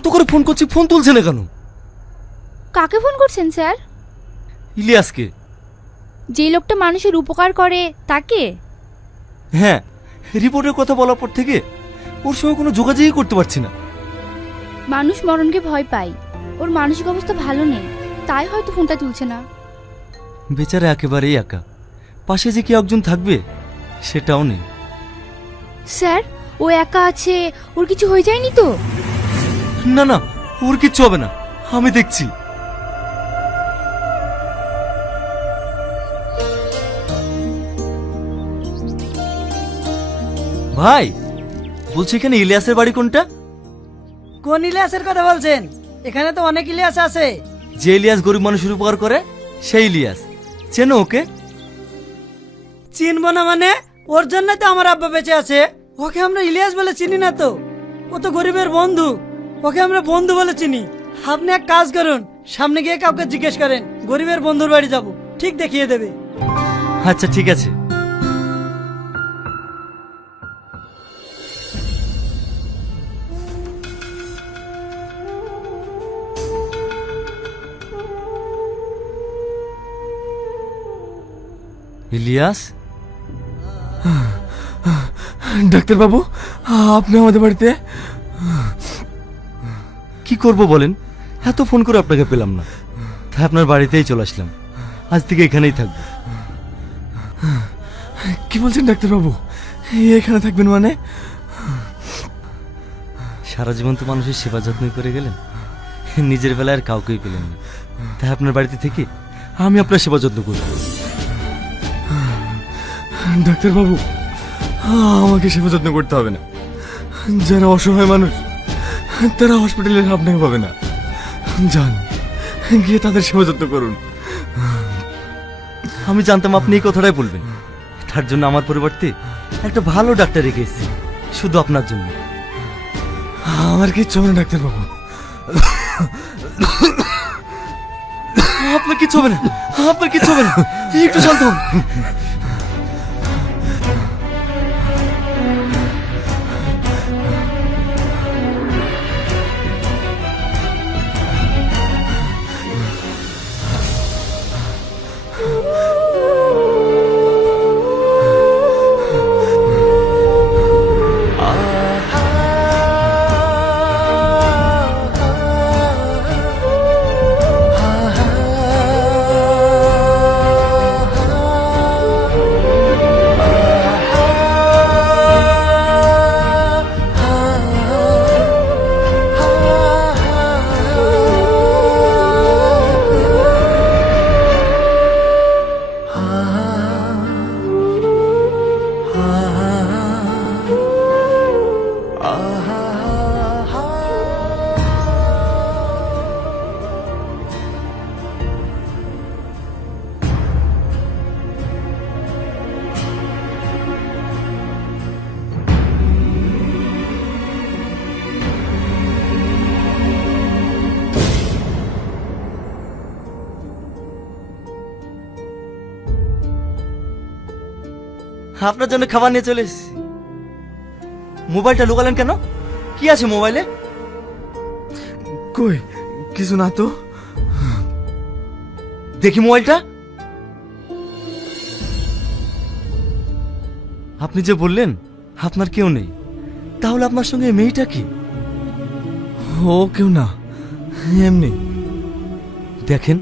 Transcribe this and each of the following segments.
এত করে ফোন করছি, ফোন তুলছে না কেন? কাকে ফোন করছেন স্যার? ইলিয়াসকে। যে লোকটা মানুষের উপকার করে তাকে? হ্যাঁ, রিপোর্টের কথা বলার পর থেকে ওর সঙ্গে কোনো যোগাযোগই করতে পারছি না। মানুষ মরণকে ভয় পায়, ওর মানসিক অবস্থা ভালো নেই, তাই হয়তো ফোনটা তুলছে না। বেচারা একেবারেই একা, পাশে যে কেউ একজন থাকবে সেটাও নেই। স্যার, ও একা আছে, ওর কিছু হয়ে যায়নি তো? না না, ওর কিচ্ছু হবে না, আমি দেখছি। ভাই বলছি, এখানে ইলিয়াসের বাড়ি কোনটা? কোন ইলিয়াসের কথা বলছেন? এখানে তো অনেক ইলিয়াস আছে। যে ইলিয়াস গরিব মানুষের উপকার করে সেই ইলিয়াস, চেনো ওকে? চিনবো না মানে? ওর জন্য তো আমার আব্বা বেঁচে আছে। ওকে আমরা ইলিয়াস বলে চিনি না তো, ও তো গরিবের বন্ধু, ওকে আমরা বন্ধু বলে চিনি। আপনি এক কাজ করুন, সামনে গিয়ে কাউকে জিজ্ঞেস করেন, গরিবের বন্ধুর বাড়ি যাব, ঠিক দেখিয়ে দেবে। আচ্ছা ঠিক আছে। ইলিয়াস, ডাক্তার বাবু, আপনি আমাদের বাড়িতে? কি করব বলেন, এত ফোন করে আপনাকে পেলাম না, তাই আপনার বাড়িতেই চলে আসলাম। আজ থেকে এখানেই থাকবো। কি বলছেন ডাক্তার বাবু, এখানে থাকবেন মানে? সারা জীবন তো মানুষের সেবা যত্ন করে গেলেন, নিজের বেলায় আর কাউকেই পেলেন না, তাই আপনার বাড়িতে থেকে আমি আপনার সেবা যত্ন করব। ডাক্তার বাবু, আমাকে সেবা যত্ন করতে হবে না। যারা অসহায় মানুষ তারা হসপিটালে আপনাকে পাবে না। যান, গিয়ে তাদের সেবা যত্ন করুন। আমি জানতাম আপনি এই কথাটাই বলবেন, তার জন্য আমার পরিবর্তে একটা ভালো ডাক্তার রেখে এসেছি, শুধু আপনার জন্য। আমার কিচ্ছু হবে না ডাক্তার বাবু। আপনার কিচ্ছু হবে না, আপনার কিচ্ছু হবে না, একটু শান্ত হন। আপনার জন্য খাবার নিয়ে চলে এসেছি। মোবাইলটা লুকালেন কেন? কি আছে মোবাইলে? কই, কিছু না তো। দেখি মোবাইলটা। আপনি যে বললেন আপনার কেউ নেই, তাহলে আপনার সঙ্গে এই মেয়েটা কি? ও কেউ না, এমনি। দেখেন,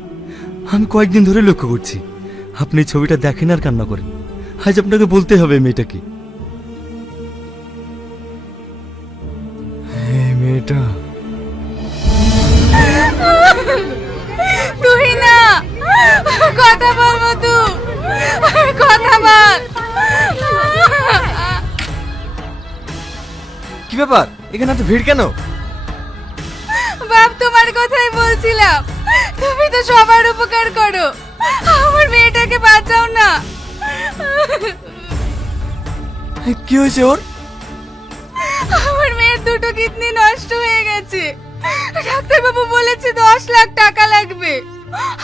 আমি কয়েকদিন ধরে লক্ষ্য করছি আপনি এই ছবিটা দেখেন আর কান্না করেন। আজ আপনাকে বলতে হবে এই মেয়েটা কি। এই মেয়েটা তুই না, কথা বলবো তুই, কথা বল। কি ব্যাপার, এখানে এত ভিড় কেন? বাপ, তোমার কথাই বলছিলাম, তুমি তো সবার উপকার করো, আমার মেয়েটাকে বাঁচাও না। কি হয়েছে ওর? আমার মেয়ের দুটো কিডনি নষ্ট হয়ে গেছে, ডাক্তারবাবু বলেছে 10 লাখ টাকা লাগবে।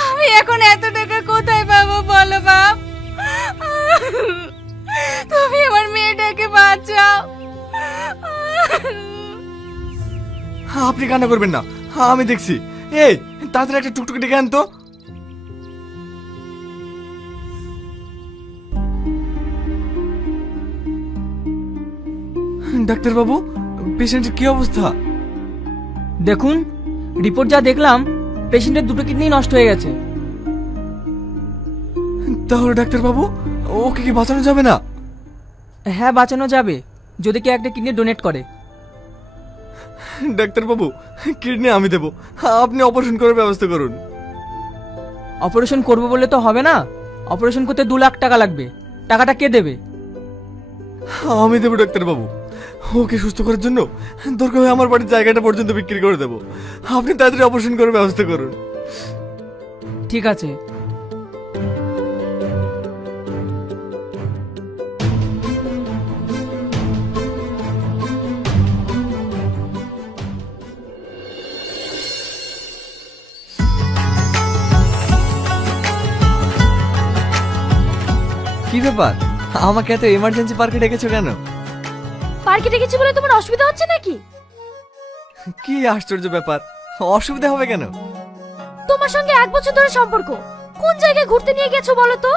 আমি এখন এত টাকা কোথায় পাবো বলো বাপ? তুমি আমার মেয়েটাকে বাঁচাও। আপনি কান্না করবেন না, আমি দেখছি। এই তাড়াতাড়ি একটা টুকটুকি ডেকে আন তো। ডাক্তারবাবু, পেশেন্টের কি অবস্থা? দেখুন, রিপোর্ট যা দেখলাম পেশেন্টের দুটো কিডনি নষ্ট হয়ে গেছে। তাহলে ডাক্তারবাবু, ওকে কি বাঁচানো যাবে না? হ্যাঁ, বাঁচানো যাবে যদি কেউ একটা কিডনি ডোনেট করে। ডাক্তারবাবু, কিডনি আমি দেবো, আপনি অপারেশন করার ব্যবস্থা করুন। অপারেশন করবো বলে তো হবে না, অপারেশন করতে 2 লাখ টাকা লাগবে। টাকাটা কে দেবে? আমি দেবো ডাক্তারবাবু, ওকে সুস্থ করার জন্য দরকার হয় আমার বাড়ির জায়গাটা পর্যন্ত বিক্রি করে দেবো। আপনি তাড়াতাড়ি অপারেশন করার ব্যবস্থা করুন। ঠিক আছে। কি ব্যাপার, আমাকে এত এমার্জেন্সি পার্কে ডেকেছো কেন? পার্কে ডেকেছি বলে তোমার অসুবিধা হচ্ছে নাকি? কি আশ্চর্য ব্যাপার, অসুবিধা হবে কেন? তোমার সঙ্গে 1 বছর ধরে সম্পর্ক, কোন জায়গায় ঘুরতে নিয়ে গেছো বলো তো?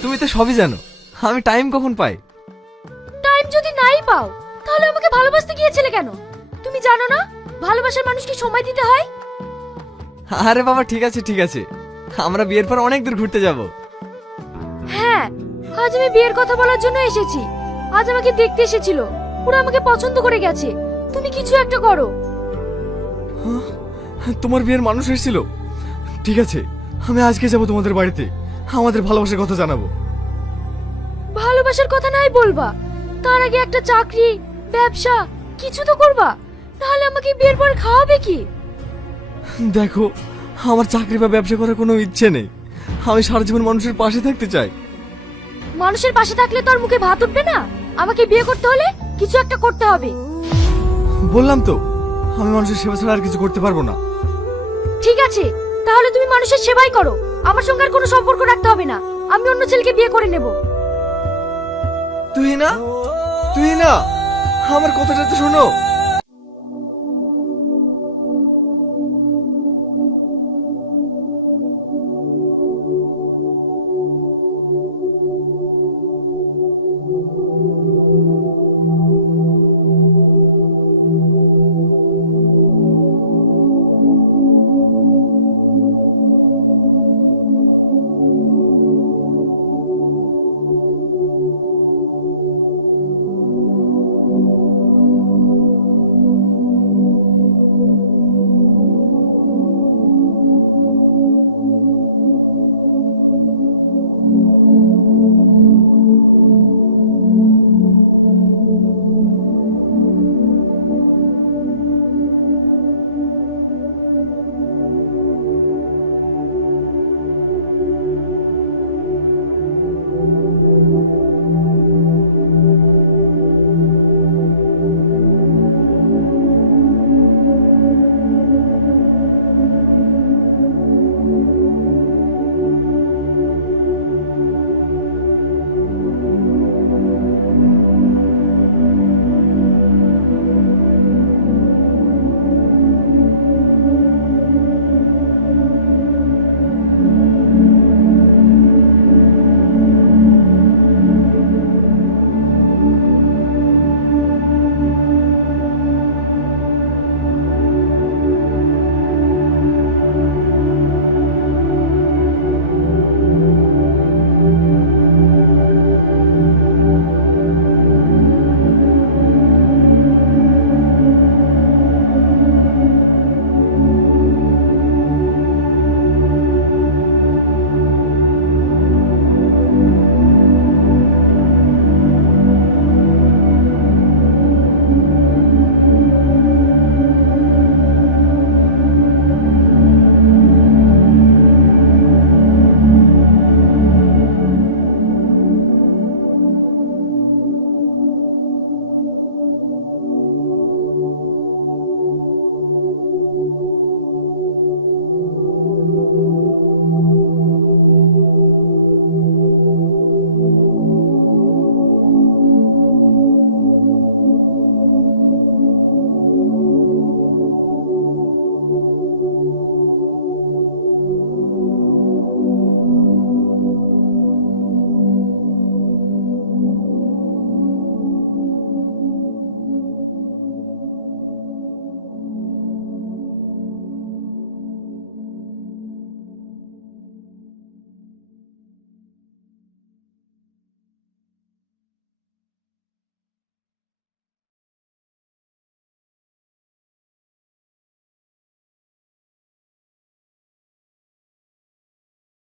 তুমি তো সবই জানো, আমি টাইম কখন পাই? টাইম যদি নাই পাও তাহলে আমাকে ভালোবাসতে গিয়েছিলে কেন? তুমি জানো না ভালোবাসার মানুষকে সময় দিতে হয়? আরে বাবা, ঠিক আছে ঠিক আছে, আমরা বিয়ের পর অনেক দূর ঘুরতে যাব। হ্যাঁ, আজ আমি বিয়ের কথা বলার জন্য এসেছি। আজ আমাকে দেখতে এসেছিল, পুরো আমাকে পছন্দ করে গেছে। তুমি কিছু একটা করো। তোমার বিয়ের মানুষ এসেছিল? ঠিক আছে, আমি আজকে যাব তোমাদের বাড়িতে, আমাদের ভালোবাসার কথা জানাবো। ভালোবাসার কথা নাই বলবা, তার আগে একটা চাকরি, ব্যবসা কিছু তো করবা, তাহলে আমাকে বিয়ের পর খাওয়াবে কি? দেখো, আমার চাকরি বা ব্যবসা করার কোনো ইচ্ছে নেই, আমি সারা জীবন মানুষের পাশে থাকতে চাই। মানুষের পাশে থাকলে তো আর মুখে ভাত উঠবে না। আমাকে বিয়ে করতে হলে কিছু একটা করতে হবে। বললাম তো, আমি মানুষের সেবা ছাড়া আর কিছু করতে পারবো না। ঠিক আছে, তাহলে তুমি মানুষের সেবাই করো, আমার সঙ্গে আর কোনো সম্পর্ক রাখতে হবে না। আমি অন্য ছেলেকে বিয়ে করে নেব। তুই না, আমার কথাটা তো শোনো।